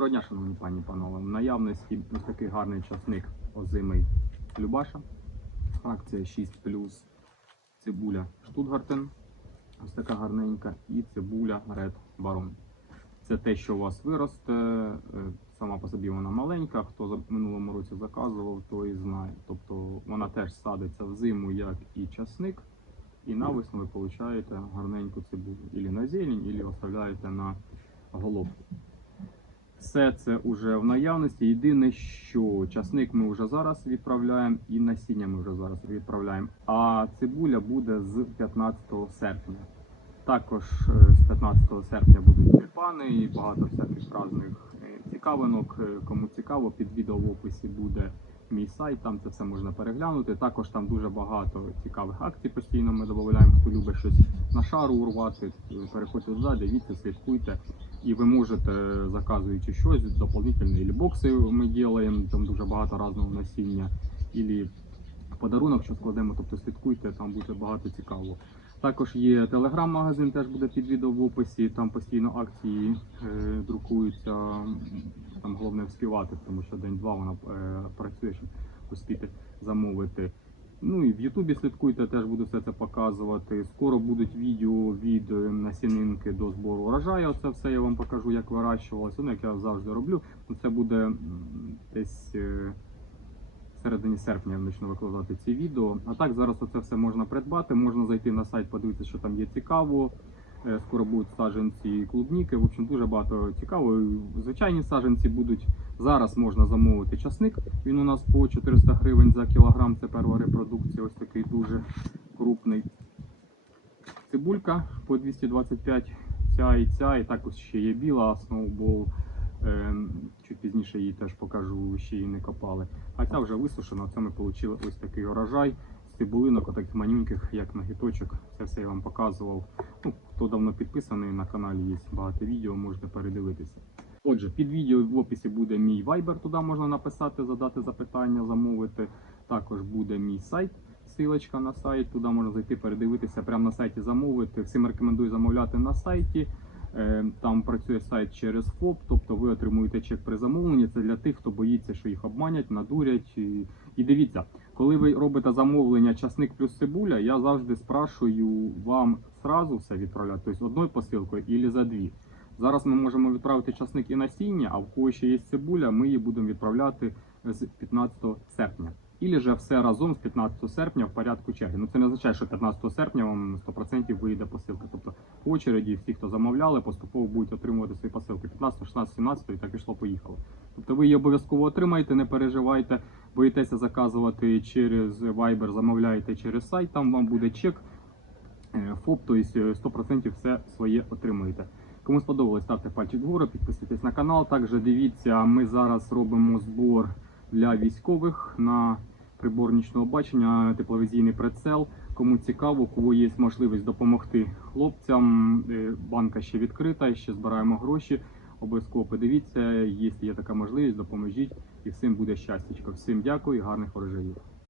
Доброго дня, шановні пані панове. Наявності ось такий гарний часник озимий Любаша. Акція 6 цибуля Штутгартен. Ось така гарненька. І цибуля Red Baron. Це те, що у вас виросте. Е, Сама по собі вона маленька. Хто за минулому році заказував, той знає. Тобто вона теж садиться в зиму, як і часник. І навесну ви получаєте гарненьку цибулю. Ілі на зелень, ілі оставляєте на головку. Все це вже в наявності. Єдине, що часник ми вже зараз відправляємо, і насіння ми вже зараз відправляємо. А цибуля буде з 15 серпня. Також е, з 15 серпня будуть тюльпани і багато всяких різних е, цікавинок. Е, Кому цікаво, під відео в описі буде мій сайт, там це все можна переглянути. Також там дуже багато цікавих акцій постійно ми додаємо. Хто любить щось на шару урвати, переходьте туди, дивіться, слідкуйте. І ви можете, заказуючи щось, дополнительні ілі бокси ми робимо, там дуже багато різного насіння, ілі подарунок, що складемо, тобто слідкуйте, там буде багато цікавого. Також є телеграм-магазин, теж буде під відео в описі. Там постійно акції е, друкуються. Там головне вспівати, тому що день-два вона е, працює, щоб успіти замовити. Ну і в Ютубі слідкуйте, теж буду все це показувати. Скоро будуть відео від е, насінинки до збору урожаю. Це все я вам покажу, як вирощувалося. Ну, як я завжди роблю. Ну, Це буде десь е, середині серпня я почну викладати ці відео. А так зараз оце все можна придбати. Можна зайти на сайт, подивитися, що там є цікаво. Е, Скоро будуть саджанці клубніки. В общем, дуже багато цікавого. Звичайні саджанці будуть. Зараз можна замовити часник. Він у нас по 400 гривень за кілограм. Це перша репродукція. Ось такий дуже крупний. Цибулька по 225. Ця і ця, і також ще є біла Snowball. Ем, Чуть пізніше її теж покажу, ще її не копали. А ця вже висушена. Це ми отримали ось такий урожай цибулинок, отаких манюньких, як на гіточок. Це все я вам показував. Ну, хто давно підписаний на каналі, є багато відео, можете передивитися. Отже, під відео в описі буде мій Viber, туди можна написати, задати запитання, замовити. Також буде мій сайт, силочка на сайт, туди можна зайти, передивитися, прямо на сайті замовити. Всім рекомендую замовляти на сайті. Е, Там працює сайт через ФОП, тобто ви отримуєте чек при замовленні. Це для тих, хто боїться, що їх обманять, надурять. І, і дивіться, коли ви робите замовлення часник плюс цибуля, я завжди спрашую вам сразу все відправляти, тобто одною посилкою або за дві. Зараз ми можемо відправити часник і насіння, а в кого ще є цибуля, ми її будемо відправляти з 15 серпня. Ілі же все разом з 15 серпня в порядку черги. Ну це не означає, що 15 серпня вам 100% вийде посилка. Тобто по очереді всі, хто замовляли, поступово будуть отримувати свої посилки. 15, 16, 17 і так пішло, поїхало. Тобто ви її обов'язково отримаєте, не переживайте, боїтеся заказувати через Viber, замовляєте через сайт, там вам буде чек. Е, ФОП, тобто 100% все своє отримуєте. Кому сподобалось, ставте пальчик вгору, підписуйтесь на канал. Також дивіться, ми зараз робимо збор для військових на прибор нічного бачення, тепловізійний прицел. Кому цікаво, у кого є можливість допомогти хлопцям. е, Банка ще відкрита, ще збираємо гроші. Обов'язково подивіться, якщо є така можливість, допоможіть і всім буде щастячко. Всім дякую і гарних врожаїв.